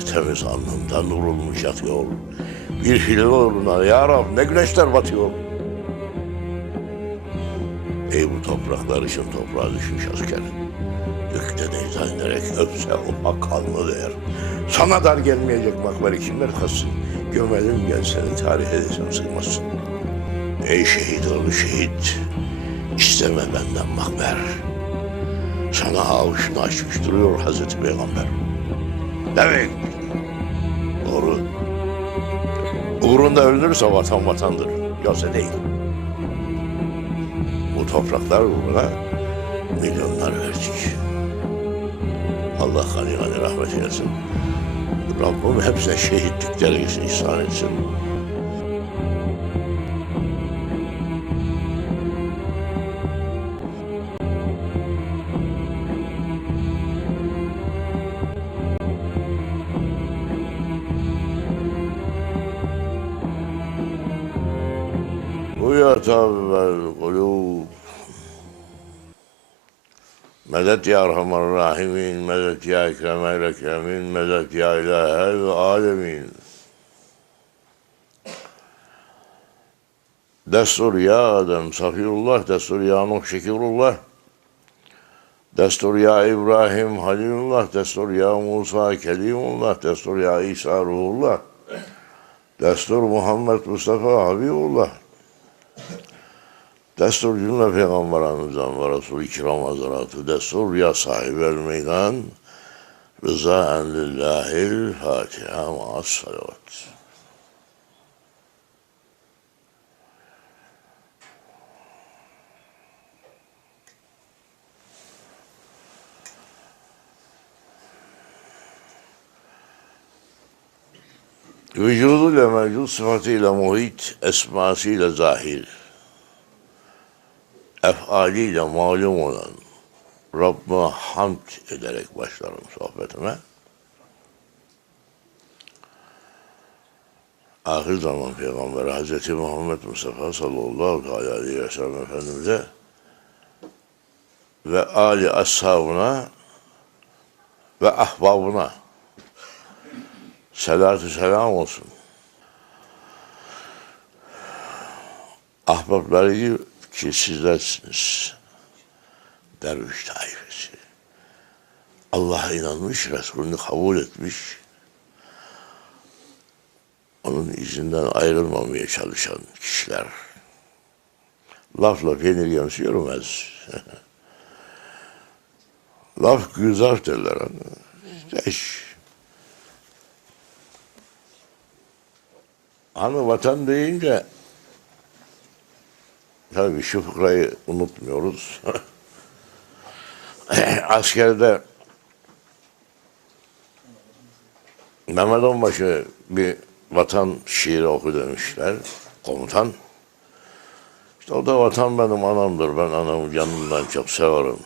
tertemiz alnından vurulmuş yatıyor. Bir hilal uğruna ya Rab ne güneşler batıyor. Ey bu topraklar için toprağa düşmüş asker. Gökte neyza inerek öpse ufak kanlı değer. Sana dar gelmeyecek makberi kimler kalsın? Gömelim gel seni tarihe desem sığmazsın. Ey şehit oğlu şehit, isteme benden makber. Sana avuçunu açmış duruyor Hazreti Peygamber. Demek doğru. Uğrunda ölünürse vatan vatandır. Yoksa değil. Bu topraklar uğruna milyonlar verdik. Allah gani gani rahmet eylesin. Rabbim hepsine şehitlik derecesi ihsan etsin. Uyatavvel kulub. Medet ya Erhamer Rahimin, medet ya Ekremel Ekremin, medet ya İlahel Alemin. Destur ya Adem, Safiyullah, destur ya Nuh, Şekirullah. Destur ya İbrahim, Halilullah, destur ya Musa, Kelimullah, destur ya İsa, Ruhullah. Destur Muhammed Mustafa, Habibullah. Destur cümle peygamberimizden ve Resul-i Kiram Hazretleri destur ya sahibi meydan rıza en lillahil Fatiha ma'as salavat. Vücuduyla mevcut, sıfatıyla muhit, esmasıyla zahir efaliyle malum olan Rabbime hamd ederek başlarım sohbetime. Ahir zaman Peygamberi Hazreti Muhammed Mustafa sallallahu aleyhi ve sellem Efendimiz'e ve Ali ashabına ve ahbabına selatü selam olsun. Ahbapları ki sizlersiniz. Derviş taifesi. Allah'a inanmış, Resulünü kabul etmiş. Onun izinden ayrılmamaya çalışan kişiler. Lafla peynir gemisi yürümez. Laf güzaf derler. Eş. Hani vatan deyince Tabii şu fıkrayı unutmuyoruz. Askerde Mehmet Onbaşı bir vatan şiiri oku demişler. Komutan. İşte o da vatan benim anamdır. Ben anamı canımdan çok severim.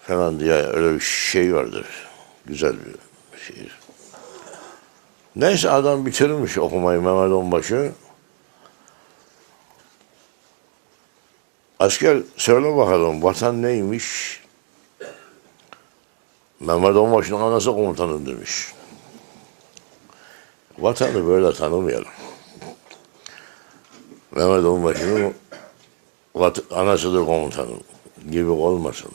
Falan diye öyle bir şey vardır. Güzel bir şiir. Neyse adam bitirmiş okumayı Mehmet Onbaşı. Asker söyle bakalım vatan neymiş? Mehmet Onbaşı'nın anası komutanım demiş. Vatanı böyle tanımayalım. Mehmet Onbaşı'nın anasıdır komutanım gibi olmasın.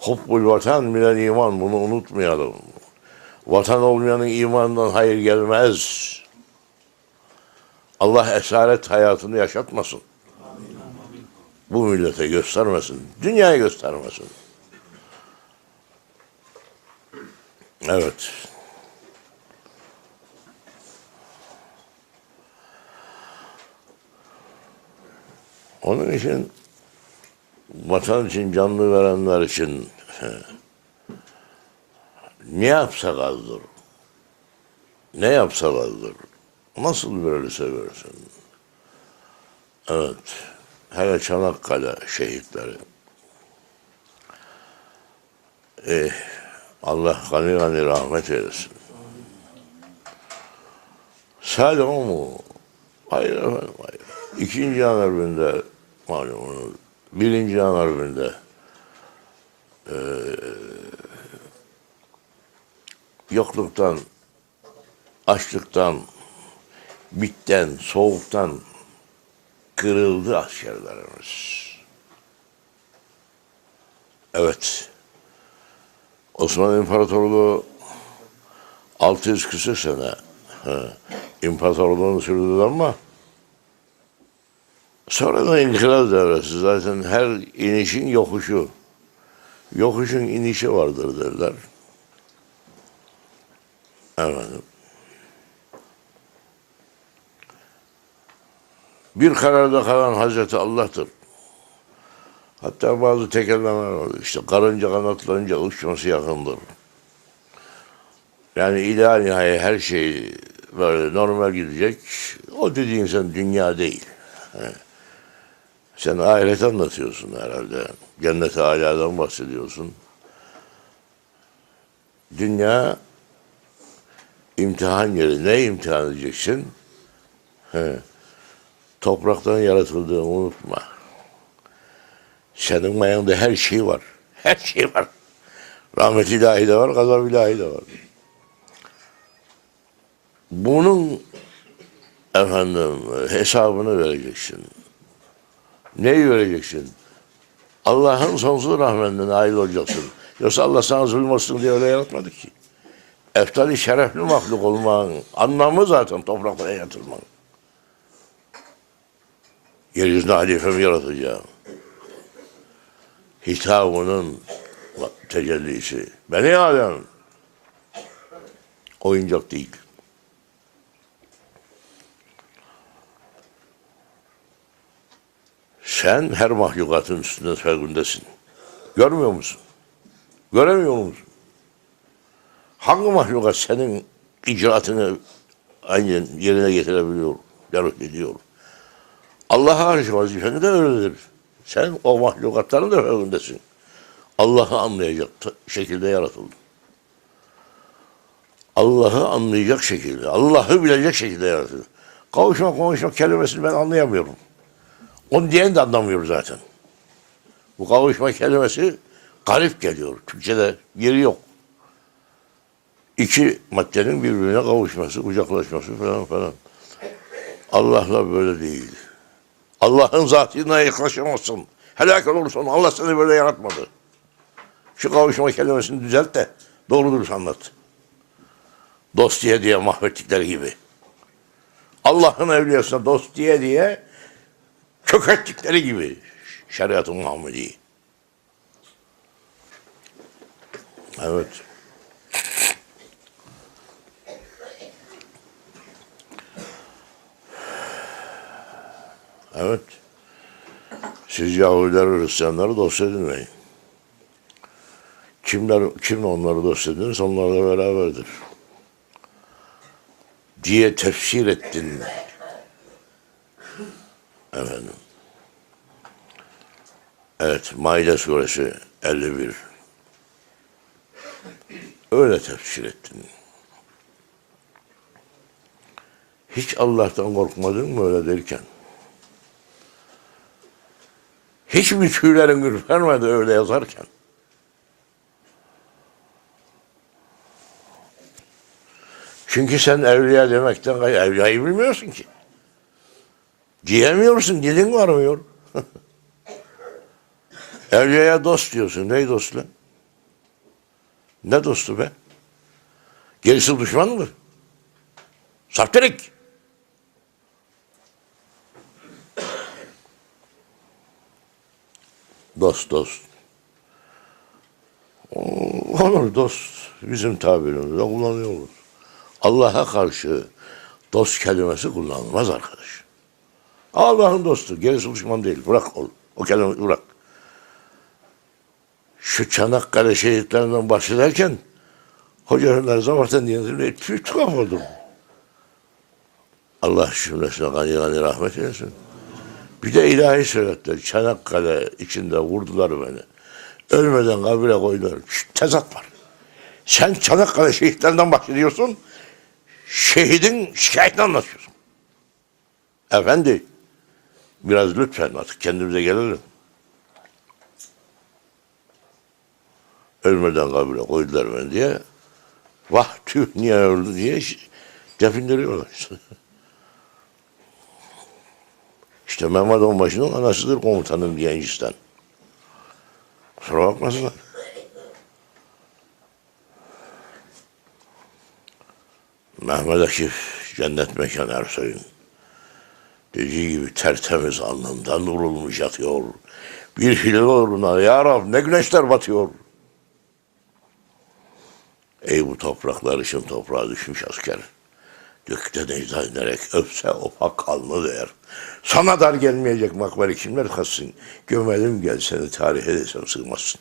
Hubbul vatan minel iman bunu unutmayalım. Vatan olmayanın imanından hayır gelmez. Allah esaret hayatını yaşatmasın bu millete göstermesin. Dünyaya göstermesin. Evet. Onun için vatan için canlı verenler için ne yapsak azdır. Ne yapsak azdır. Nasıl böyle seversin? Evet hele Çanakkale şehitleri. Eh, Allah gani gani rahmet eylesin. Sadece o mu? Hayır efendim, hayır. İkinci Harbi'nde malumunuz, birinci Cihan Harbi'nde eee yokluktan, açlıktan, bitten, soğuktan kırıldı askerlerimiz. Evet. Osmanlı İmparatorluğu 600 küsur sene imparatorluğunu sürdü ama sonradan inkılap devresi zaten her inişin yokuşu. Yokuşun inişi vardır derler. Efendim. Bir kararda kalan Hazreti Allah'tır. Hatta bazı tekerlemeler var. İşte karınca kanatlanınca uçması yakındır. Yani ilahi nihai her şey böyle normal gidecek. O dediğin sen dünya değil. Sen ahiret anlatıyorsun herhalde. Cennet-i bahsediyorsun. Dünya imtihan yeri. Ne imtihan edeceksin? He. Topraktan yaratıldığını unutma. Senin mayanda her şey var. Her şey var. Rahmet ilahi de var, gazap ilahi de var. Bunun efendim hesabını vereceksin. Neyi vereceksin? Allah'ın sonsuz rahmetinden nail olacaksın. Yoksa Allah sana zulüm olsun diye öyle yaratmadı ki. Eftali şerefli mahluk olmanın anlamı zaten topraklara yatırman. Yeryüzüne halifemi yaratacağım. Hitabının tecellisi. Beni Adem. Oyuncak değil. Sen her mahlukatın üstünde fergundesin. Görmüyor musun? Göremiyor musun? Hangi mahlukat senin icraatını aynen yerine getirebiliyor, yarık ediyor? Allah'a karşı vazifeni de öyledir. Sen o mahlukatların da fergundesin. Allah'ı anlayacak şekilde yaratıldın. Allah'ı anlayacak şekilde, Allah'ı bilecek şekilde yaratıldın. Kavuşmak konuşmak kelimesini ben anlayamıyorum. Onu diyen de anlamıyor zaten. Bu kavuşma kelimesi garip geliyor. Türkçede yeri yok. İki maddenin birbirine kavuşması, kucaklaşması falan falan. Allah'la böyle değil. Allah'ın zatına yaklaşamazsın. Helak olursun. Allah seni böyle yaratmadı. Şu kavuşma kelimesini düzelt de doğru dürüst anlat. Dost diye diye mahvettikleri gibi. Allah'ın evliyasına dost diye diye çökerttikleri gibi şeriat-ı Muhammedi. Evet. Evet. Siz Yahudiler Hristiyanları dost edinmeyin. Kimler, kim onları dost edinirse onlarla beraberdir. Diye tefsir ettin. Efendim. Evet, Maide suresi 51. Öyle tefsir ettin. Hiç Allah'tan korkmadın mı öyle derken? Hiç mi tüylerin ürpermedi öyle yazarken? Çünkü sen evliya demekten evliyayı bilmiyorsun ki. Diyemiyorsun, dilin varmıyor. Evliyaya dost diyorsun. Ne dostu? Ne dostu be? Gerisi düşman mı? Saptirik. Dost dost. Olur dost. Bizim tabirimizde kullanıyoruz. Allah'a karşı dost kelimesi kullanılmaz arkadaş. Allah'ın dostu. Gerisi düşman değil. Bırak ol. O kelimeyi bırak. Şu Çanakkale şehitlerinden bahsederken Hoca Ömer Zaman'dan diye tüy tuhaf oldum. Allah cümlesine gani gani rahmet eylesin. Bir de ilahi söylediler. Çanakkale içinde vurdular beni. Ölmeden kabire koydular. Şu tezat var. Sen Çanakkale şehitlerinden bahsediyorsun. Şehidin şikayetini anlatıyorsun. Efendi, biraz lütfen artık kendimize gelelim. Ölmeden kabire koydular beni diye Vah tüh niye öldü diye defindiriyorlar işte. Mehmet Onbaşı'nın anasıdır komutanım Gencistan. Kusura bakmasınlar. Mehmet Akif cennet mekan Ersoy'un dediği gibi tertemiz alnından vurulmuş yatıyor. Bir hilal uğruna ya Rab ne güneşler batıyor. Ey bu topraklar için toprağa düşmüş asker. Gökte necda inerek öpse opak alnı değer. Sana dar gelmeyecek makberi kimler katsın. Gömelim gel seni tarihe desem sığmazsın.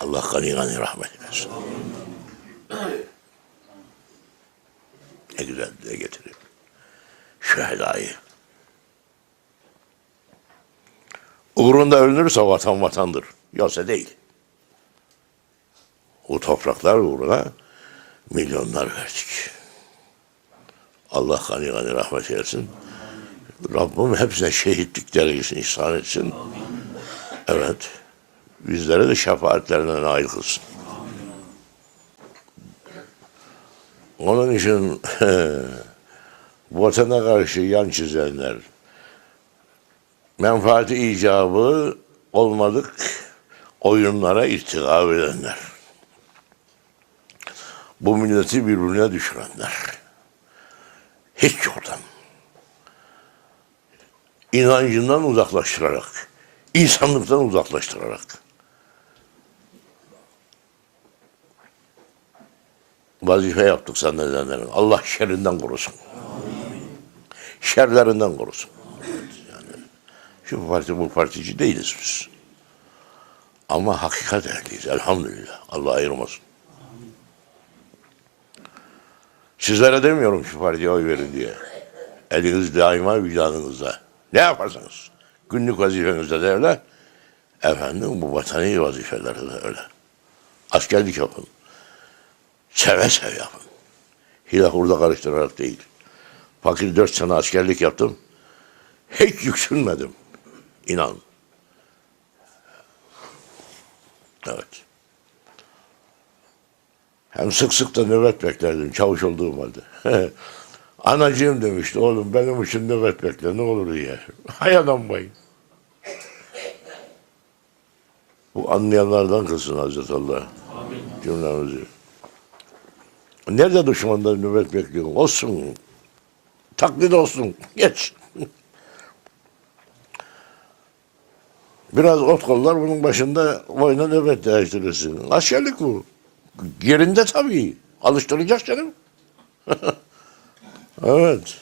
Allah gani gani rahmet eylesin. Ne güzel dile getirir. Şühedayı. Uğrunda ölünürse vatan vatandır. Yoksa değil. O topraklar uğruna milyonlar verdik. Allah gani gani rahmet eylesin. Rabbim hepsine şehitlik derecesini ihsan etsin. Evet. Bizlere de şefaatlerinden nail kılsın. Onun için vatana karşı yan çizenler, menfaati icabı olmadık oyunlara irtikab edenler, bu milleti birbirine düşürenler, hiç yoldan, inancından uzaklaştırarak, insanlıktan uzaklaştırarak, vazife yaptık zannedenlerin. Allah şerrinden korusun. Şerlerinden korusun. Yani şu parti bu partici değiliz biz. Ama hakikat ehliyiz elhamdülillah. Allah ayırmasın. Sizlere demiyorum şu partiye oy verin diye. Eliniz daima vicdanınızda. Ne yaparsanız. Günlük vazifenizde de öyle. Efendim bu vatani vazifelerde de öyle. Askerlik yapın. Seve seve yapın. Hile hurda karıştırarak değil. Fakir dört sene askerlik yaptım. Hiç yüksünmedim. İnan. Evet. Hem sık sık da nöbet beklerdim çavuş olduğum halde. Anacığım demişti oğlum benim için nöbet bekle ne olur diye. Hay adam bayım. Bu anlayanlardan kılsın Hazreti Allah. Cümlemizi. Nerede düşmandan nöbet bekliyorsun? Olsun. Taklit olsun. Geç. Biraz ot kollar bunun başında oyuna nöbet değiştirirsin. Askerlik bu. Yerinde tabii. Alıştıracak canım. evet.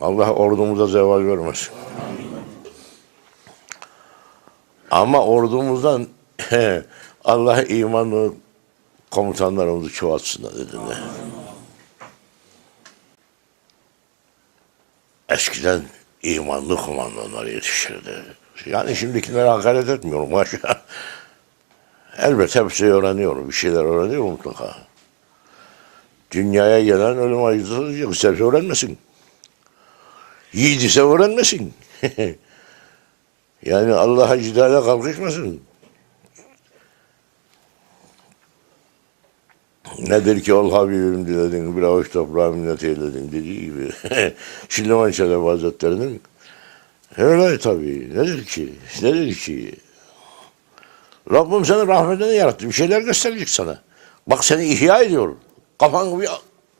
Allah ordumuza zeval vermesin. Ama ordumuzdan Allah imanlı komutanlarımızı çoğaltsın dedim de. Eskiden imanlı komandanlar yetişirdi. Yani şimdikilere hakaret etmiyorum. Elbette bir şey öğreniyorum. Bir şeyler öğreniyorum mutlaka. Dünyaya gelen ölüm acısı yoksa öğrenmesin. Yiğit ise öğrenmesin. yani Allah'a cidale kalkışmasın. Nedir ki ol Habibim diledin, bir avuç toprağı minnet eyledin dediği gibi. Şilliman Çelebi Hazretleri'nin öyle tabii. Nedir ki? Nedir ki? Rabbim seni rahmetine yarattı. Bir şeyler gösterecek sana. Bak seni ihya ediyor. Kafanı bir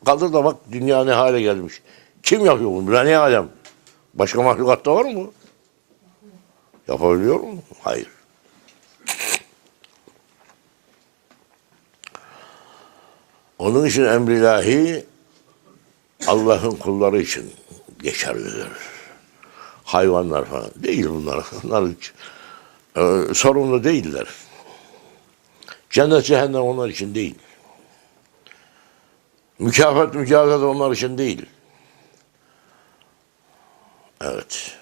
kaldır da bak dünya ne hale gelmiş. Kim yapıyor bunu? Ne alem? Başka mahlukatta var mı? Yapabiliyor mu? Hayır. Onun için emrilahi Allah'ın kulları için geçerlidir. Hayvanlar falan değil bunlar. Bunlar hiç, e, sorumlu değiller. Cennet cehennem onlar için değil. Mükafat mükafat onlar için değil. Evet.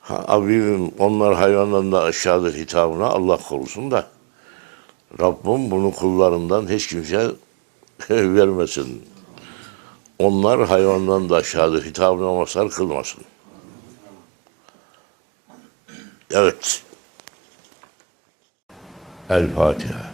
Ha, abim onlar hayvanlardan da aşağıdır hitabına Allah korusun da. Rabbim bunu kullarından hiç kimse vermesin. Onlar hayvandan da aşağıdır hitabına mazhar kılmasın. Evet. El Fatiha.